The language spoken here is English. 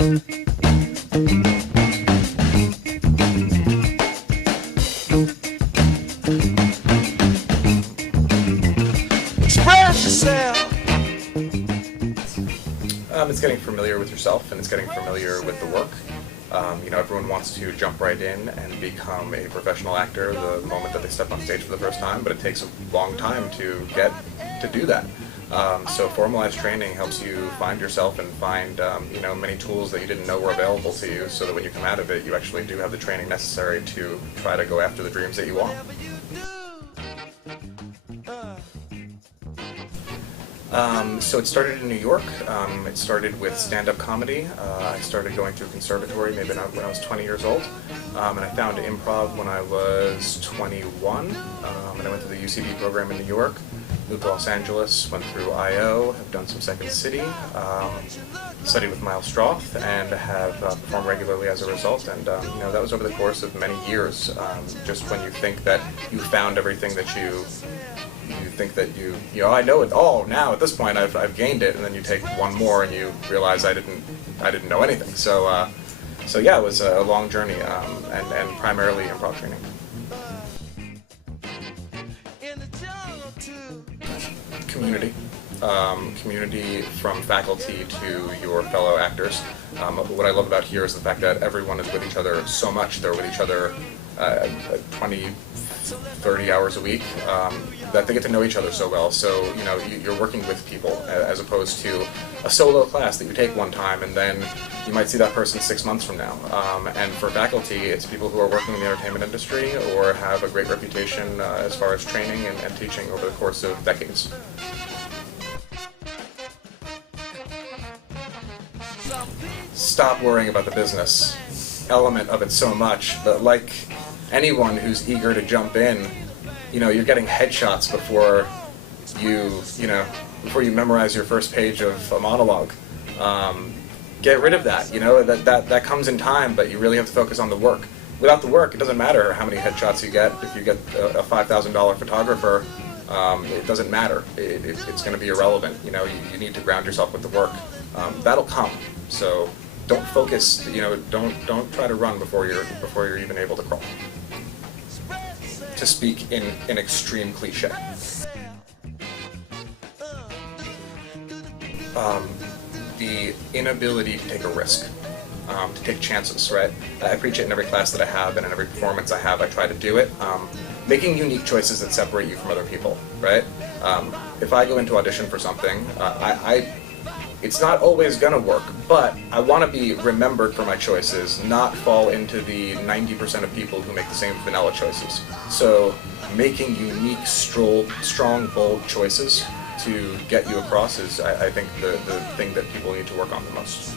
Express yourself. It's getting familiar with yourself, and it's getting familiar with the work. Everyone wants to jump right in and become a professional actor the moment that they step on stage for the first time, but it takes a long time to get to do that. So formalized training helps you find yourself and find many tools that you didn't know were available to you, so that when you come out of it, you actually do have the training necessary to try to go after the dreams that you want. So it started in New York. It started with stand-up comedy. I started going through conservatory maybe when I was 20 years old. And I found improv when I was 21. And I went through the UCB program in New York, moved to Los Angeles, went through I.O., have done some Second City, studied with Miles Stroth, and have performed regularly as a result. And that was over the course of many years. Just when you think that you found everything that you think that I know it all now. At this point, I've gained it, and then you take one more and you realize I didn't know anything. So yeah, it was a long journey, and primarily improv training. Community. Community from faculty to your fellow actors. What I love about here is the fact that everyone is with each other so much. They're with each other 20, 30 hours a week, that they get to know each other so well. So you're working with people as opposed to a solo class that you take one time and then you might see that person 6 months from now. And for faculty, it's people who are working in the entertainment industry or have a great reputation as far as training and teaching over the course of decades. Stop worrying about the business element of it so much, but like anyone who's eager to jump in, you're getting headshots before you memorize your first page of a monologue. Get rid of that. That comes in time, but you really have to focus on the work. Without the work, it doesn't matter how many headshots you get. If you get a $5,000 photographer, it doesn't matter. It's going to be irrelevant. You need to ground yourself with the work. That'll come. So don't focus. Don't try to run before you're even able to crawl. To speak in an extreme cliche. The inability to take a risk, to take chances, right? I preach it in every class that I have, and in every performance I have, I try to do it. Making unique choices that separate you from other people, right? If I go into audition for something, it's not always going to work, but I want to be remembered for my choices, not fall into the 90% of people who make the same vanilla choices. So making unique, strong, bold choices to get you across is, I think, the thing that people need to work on the most.